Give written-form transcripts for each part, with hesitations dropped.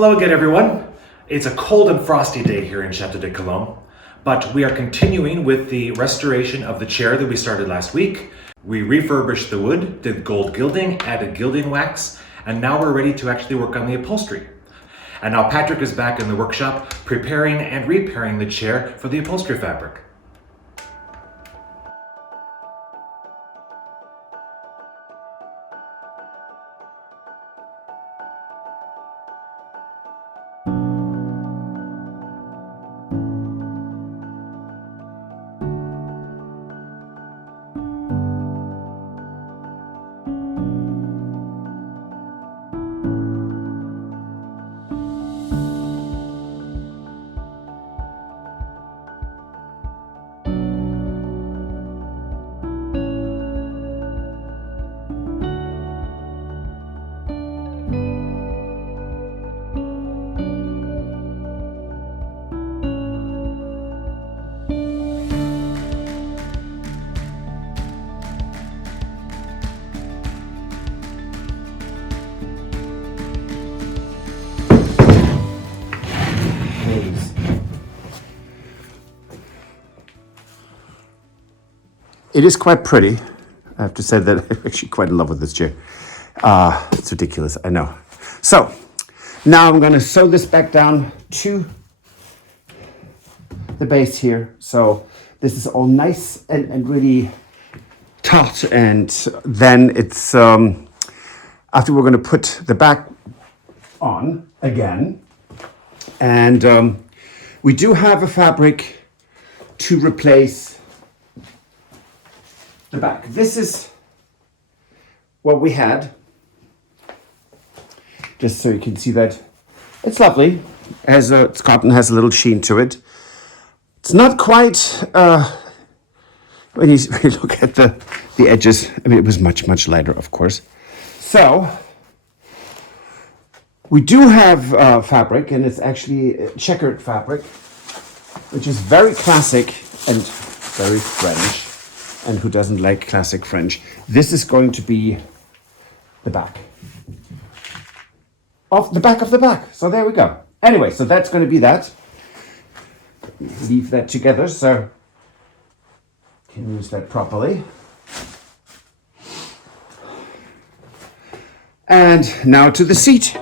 Hello again, everyone. It's a cold and frosty day here in Château de Cologne, but we are continuing with the restoration of the chair that we started last week. We refurbished the wood, did gold gilding, added gilding wax, and now we're ready to actually work on the upholstery. And now Patrick is back in the workshop preparing and repairing the chair for the upholstery fabric. It is quite pretty. I have to say that I'm actually quite in love with this chair. It's ridiculous, I know. So, now I'm gonna sew this back down to the base here. So this is all nice and really taut, and then it's, after we're gonna put the back on again. And we do have a fabric to replace the back. This is what we had, just so you can see that it's lovely. It's cotton, has a little sheen to it. It's not quite when you look at the edges. I mean, it was much lighter, of course. So we do have fabric, and it's actually checkered fabric, which is very classic and very French. And who doesn't like classic French? This is going to be the back of the back of the back. So there we go. Anyway, so that's going to be that. Leave that together so you can use that properly. And now to the seat.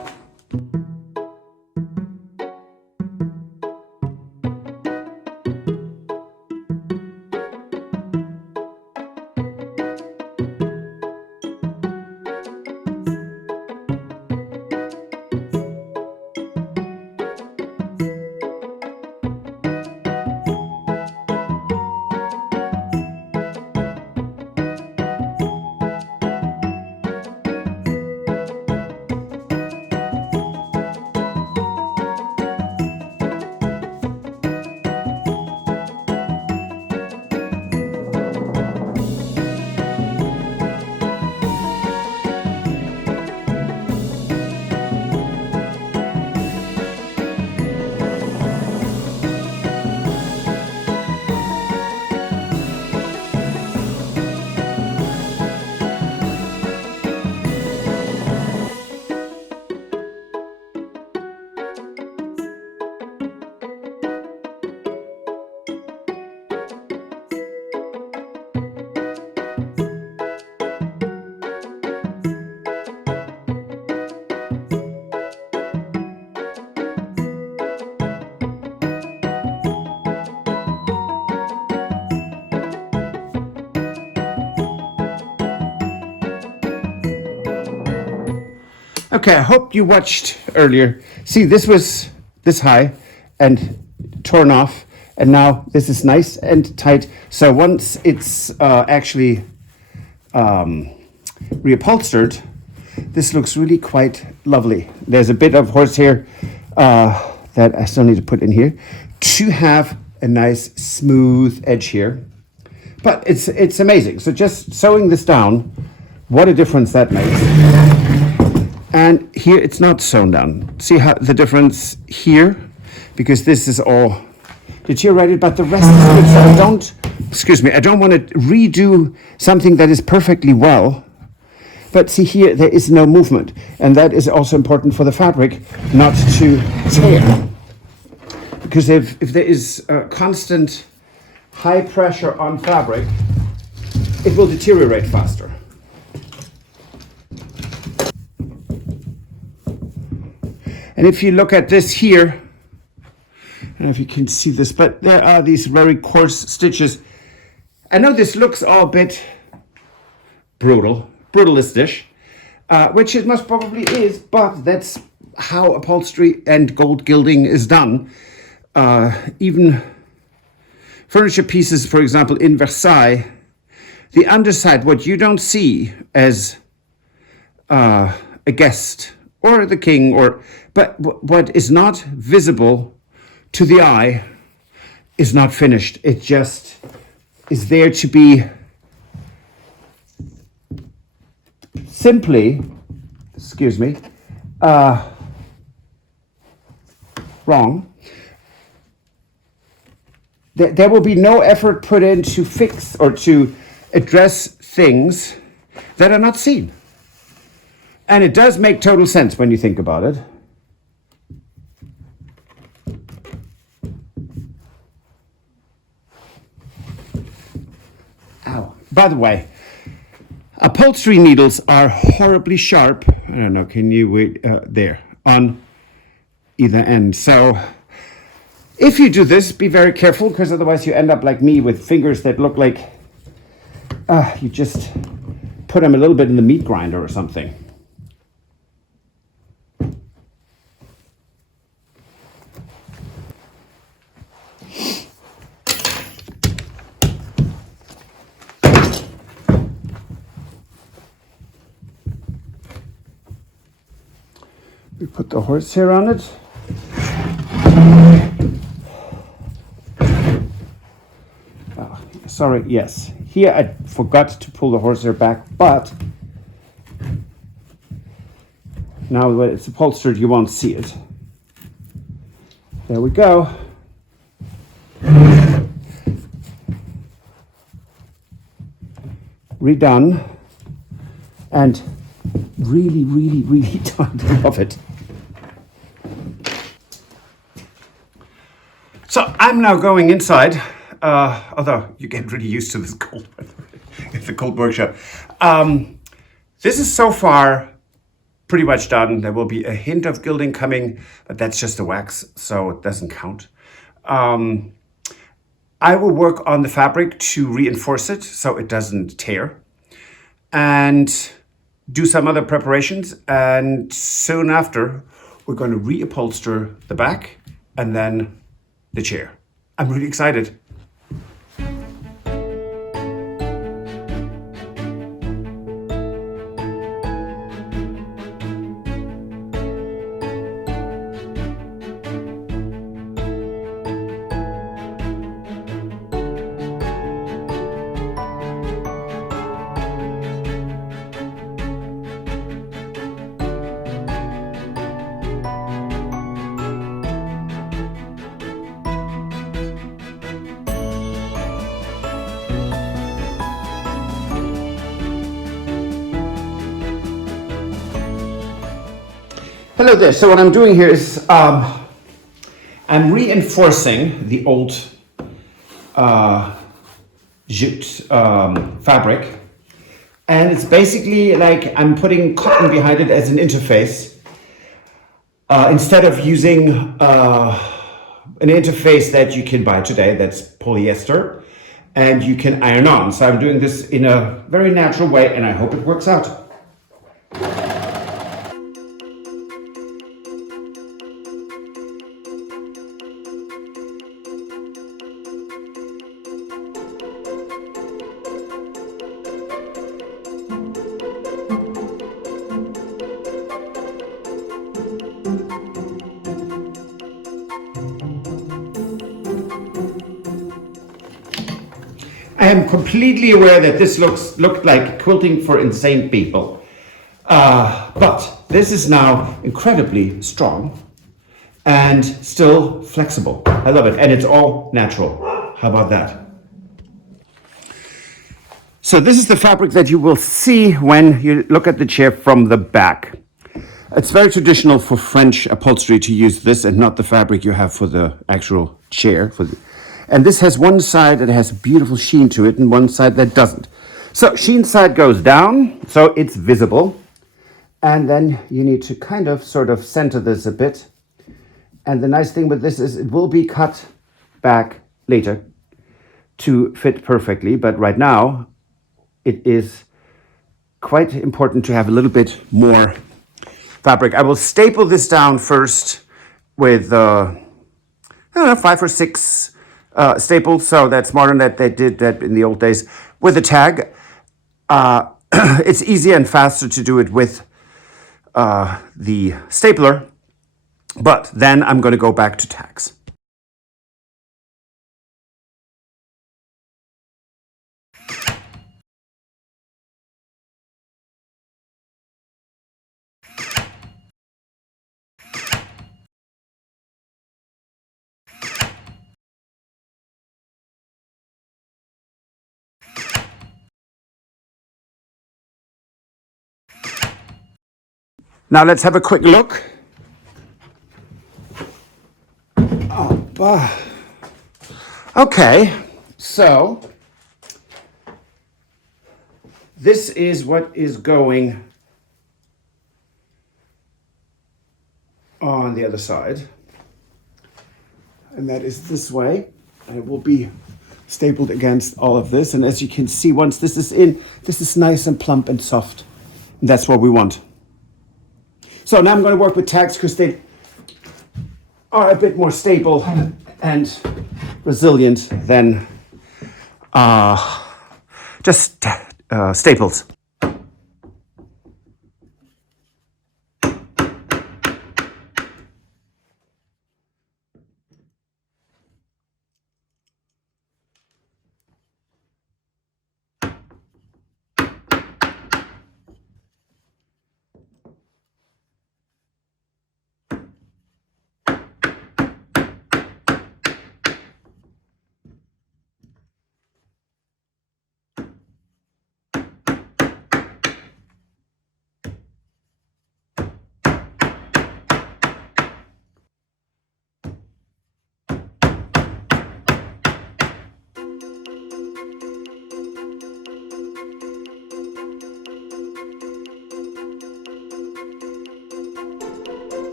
Okay, I hope you watched earlier. See, this was this high and torn off, and now this is nice and tight. So once it's actually reupholstered, this looks really quite lovely. There's a bit of horsehair that I still need to put in here to have a nice smooth edge here. But it's amazing. So just sewing this down, what a difference that makes. And here it's not sewn down. See how the difference here? Because this is all deteriorated, but the rest is good. So I don't want to redo something that is perfectly well. but see here, there is no movement. And that is also important for the fabric not to tear. Because if there is constant high pressure on fabric, it will deteriorate faster. And if you look at this here, I don't know if you can see this, but there are these very coarse stitches. I know this looks all a bit brutalistish, which it most probably is, but that's how upholstery and gold gilding is done. Even furniture pieces, for example, in Versailles, the underside, what you don't see as a guest or the king, but what is not visible to the eye is not finished. It just is there to be simply, excuse me, wrong. There will be no effort put in to fix or to address things that are not seen. And it does make total sense when you think about it. Ow. By the way, upholstery needles are horribly sharp. I don't know, can you wait there on either end. So if you do this, be very careful, because otherwise you end up like me with fingers that look like you just put them a little bit in the meat grinder or something. We put the horsehair on it. Sorry, yes. Here I forgot to pull the horsehair back, but now when it's upholstered, you won't see it. There we go. Redone. And really, really, really don't love it. So I'm now going inside, although you get really used to this cold weather in the cold workshop. This is so far pretty much done. There will be a hint of gilding coming, but that's just a wax, so it doesn't count. I will work on the fabric to reinforce it so it doesn't tear, and do some other preparations, and soon after we're going to reupholster the back and then the chair. I'm really excited. Hello there. So what I'm doing here is I'm reinforcing the old jute fabric, and it's basically like I'm putting cotton behind it as an interface instead of using an interface that you can buy today that's polyester and you can iron on. So I'm doing this in a very natural way, and I hope it works out. I am completely aware that this looked like quilting for insane people. But this is now incredibly strong and still flexible. I love it. And it's all natural. How about that? So this is the fabric that you will see when you look at the chair from the back. It's very traditional for French upholstery to use this and not the fabric you have for the actual chair. And this has one side that has beautiful sheen to it and one side that doesn't. So sheen side goes down, so it's visible. And then you need to kind of sort of center this a bit. And the nice thing with this is it will be cut back later to fit perfectly. But right now, it is quite important to have a little bit more fabric. I will staple this down first with, I don't know, 5 or 6 staples. So that's modern that they did that in the old days with a tag. It's easier and faster to do it with the stapler, but then I'm going to go back to tags. Now let's have a quick look. Okay, so this is what is going on the other side. And that is this way. And it will be stapled against all of this. And as you can see, once this is in, this is nice and plump and soft. And that's what we want. So now I'm going to work with tags because they are a bit more stable and resilient than just staples.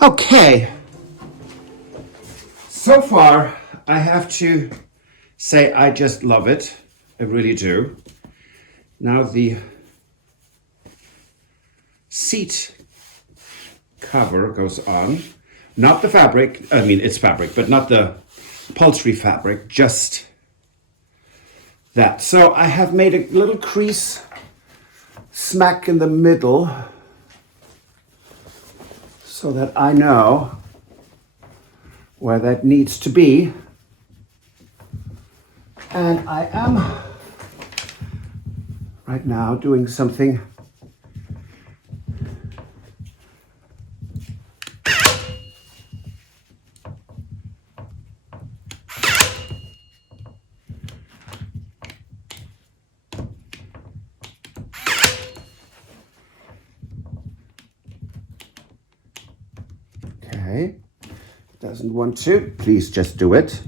Okay, so far I have to say I just love it. I really do. Now the seat cover goes on. Not the fabric, I mean it's fabric, but not the upholstery fabric, just that. So I have made a little crease smack in the middle so that I know where that needs to be. And I am right now doing something doesn't want to, please just do it.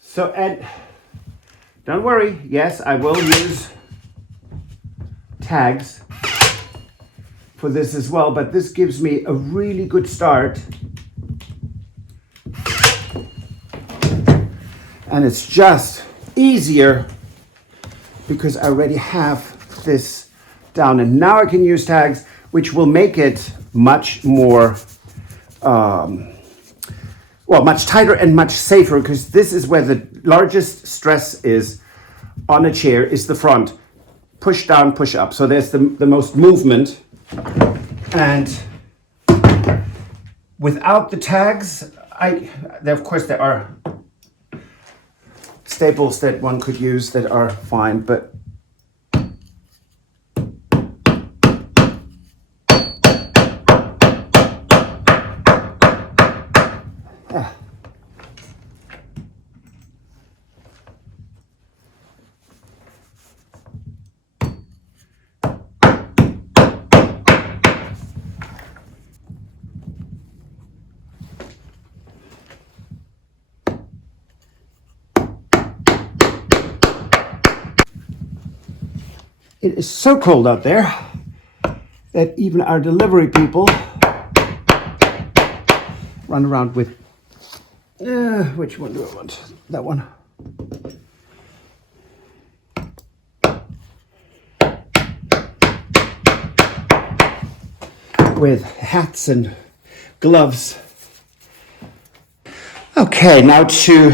So, and don't worry, yes, I will use tags for this as well, but this gives me a really good start. And it's just easier because I already have this down, and now I can use tags, which will make it much more, much tighter and much safer, because this is where the largest stress is on a chair, is the front. Push down, push up. So there's the most movement. And without the tags, of course there are staples that one could use that are fine, but it is so cold out there that even our delivery people run around with, which one do I want? That one. With hats and gloves. Okay, now to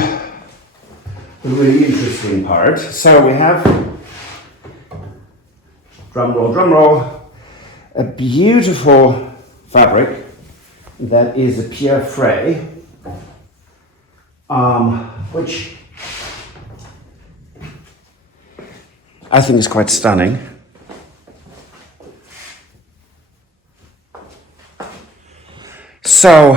the really interesting part. So we have, drum roll, a beautiful fabric that is a Pierre Frey, which I think is quite stunning. So,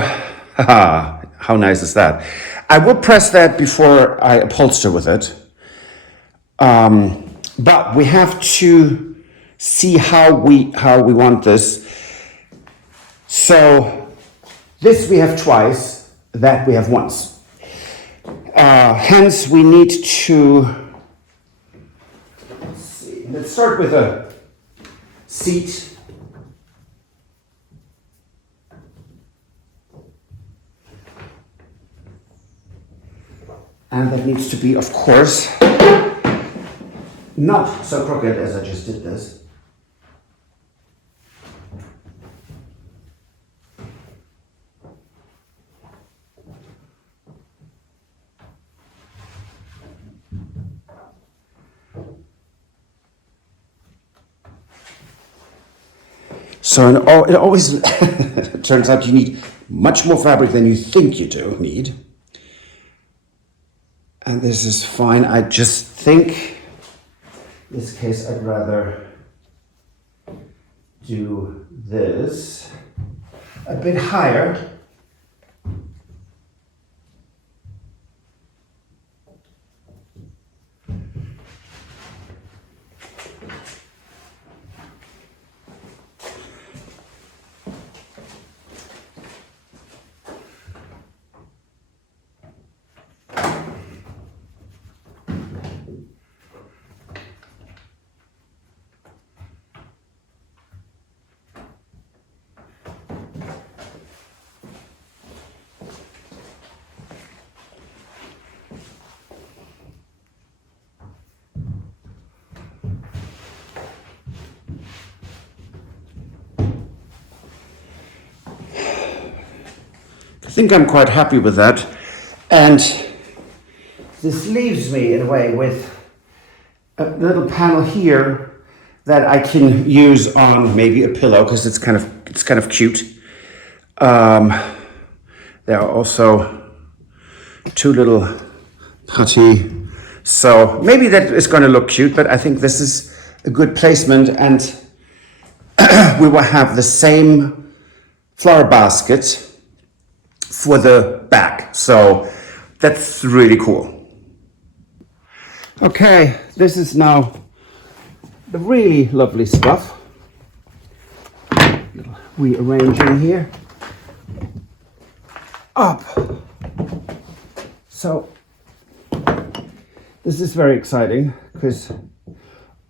how nice is that? I will press that before I upholster with it. But we have to see how we want this. So this we have twice, that we have once. Hence we need to, let's see, let's start with a seat. And that needs to be, of course, not so crooked as I just did this. So it always turns out you need much more fabric than you think you do need. And this is fine. I just think in this case I'd rather do this a bit higher. I think I'm quite happy with that. And this leaves me in a way with a little panel here that I can use on maybe a pillow because it's kind of cute. There are also two little putty. So maybe that is going to look cute, but I think this is a good placement, and we will have the same flower basket for the back. So that's really cool. Okay, this is now the really lovely stuff. Little rearranging here. Up. So this is very exciting because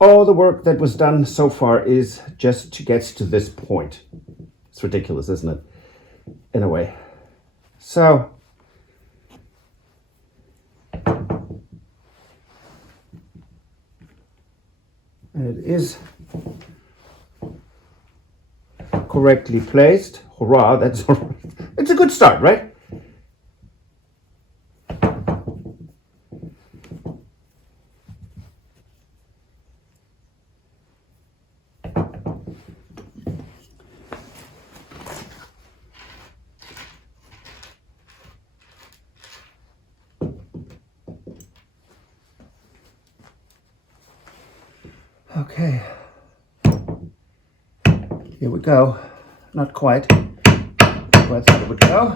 all the work that was done so far is just to get to this point. It's ridiculous, isn't it? In a way. So and it is correctly placed. Hurrah, that's all right. It's a good start, right? Okay. Here we go. Not quite where I thought it would go.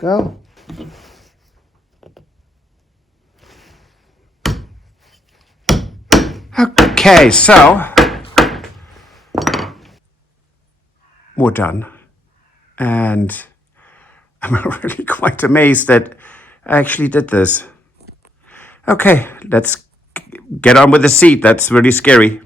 Go. Okay, so we're done. And I'm really quite amazed that I actually did this. Okay, let's get on with the seat. That's really scary.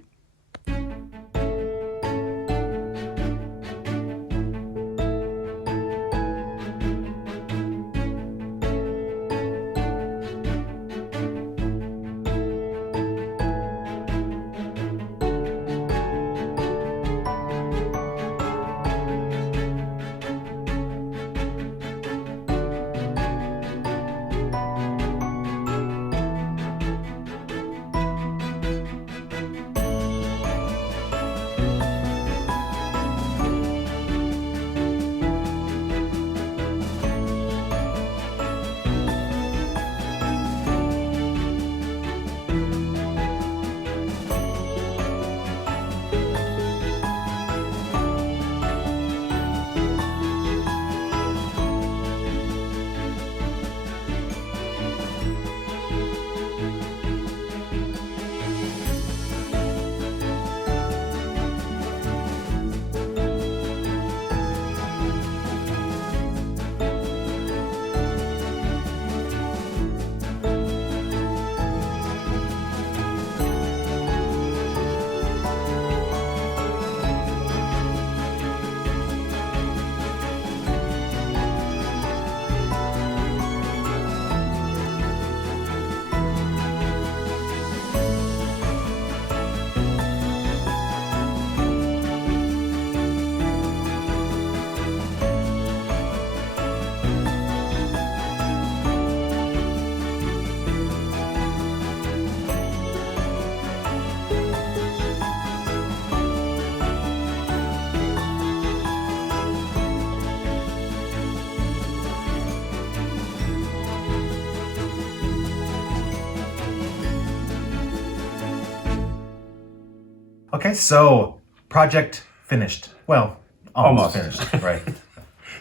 Okay, so project finished. Well, almost Almost. finished, right?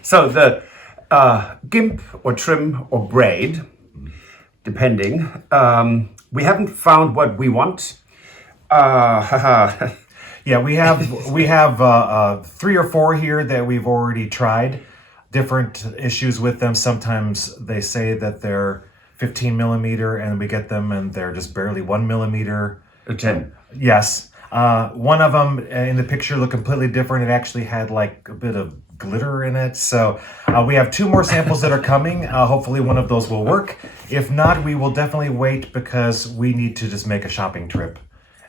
So the gimp or trim or braid, depending, we haven't found what we want. Yeah, we have 3 or 4 here that we've already tried. Different issues with them. Sometimes they say that they're 15 millimeter, and we get them and they're just barely 1 millimeter. A 10. Yes. One of them in the picture looked completely different. It actually had like a bit of glitter in it. So we have 2 more samples that are coming. Hopefully one of those will work. If not, we will definitely wait because we need to just make a shopping trip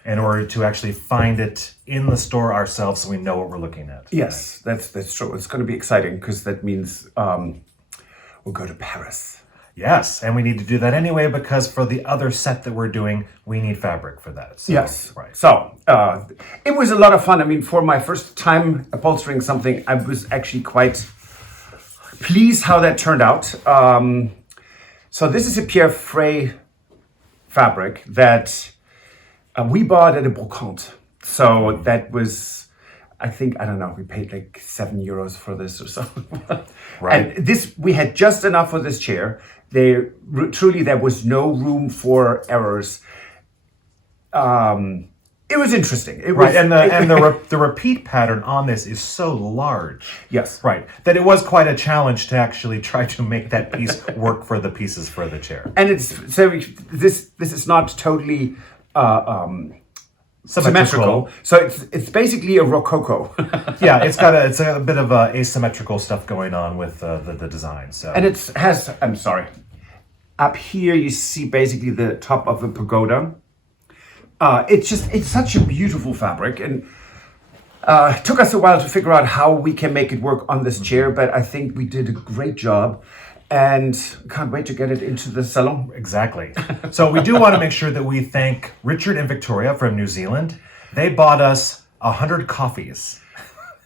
in order to actually find it in the store ourselves so we know what we're looking at. Yes, that's true. It's going to be exciting because that means we'll go to Paris. Yes, and we need to do that anyway because for the other set that we're doing, we need fabric for that. So, Yes. right. So it was a lot of fun. I mean, for my first time upholstering something, I was actually quite pleased how that turned out. So this is a Pierre Frey fabric that we bought at a brocante. So that was, I think, I don't know, we paid like €7 for this or something. Right. And this, we had just enough for this chair. Truly, there was no room for errors. It was interesting. It was, Right, and the repeat pattern on this is so large. Yes. Right, that it was quite a challenge to actually try to make that piece work for the pieces for the chair. And it's so this is not totally symmetrical. So it's basically a rococo. Yeah, it's a bit of asymmetrical stuff going on with the design. So And it has, I'm sorry, up here you see basically the top of a pagoda. It's such a beautiful fabric, and it took us a while to figure out how we can make it work on this chair, but I think we did a great job. And can't wait to get it into the salon. Exactly. So we do want to make sure that we thank Richard and Victoria from New Zealand. They bought us 100 coffees.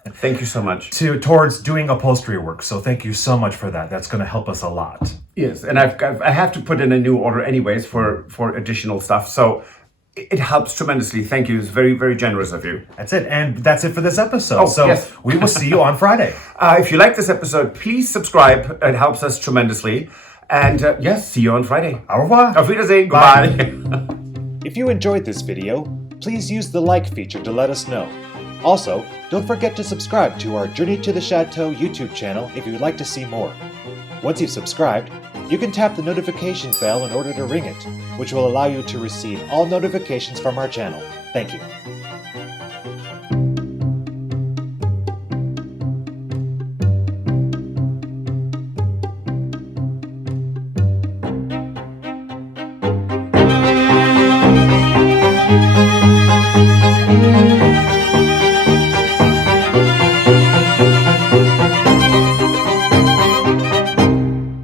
Thank you so much. Towards doing upholstery work. So thank you so much for that. That's going to help us a lot. Yes, and I have to put in a new order anyways for additional stuff. So it helps tremendously. Thank you. It's very, very generous of you. That's it. And that's it for this episode. Yes. We will see you on Friday. If you like this episode, please subscribe. It helps us tremendously. And yes, see you on Friday. Au revoir. Auf Wiedersehen. Goodbye. If you enjoyed this video, please use the like feature to let us know. Also, don't forget to subscribe to our Journey to the Chateau YouTube channel if you would like to see more. Once you've subscribed, you can tap the notification bell in order to ring it, which will allow you to receive all notifications from our channel. Thank you.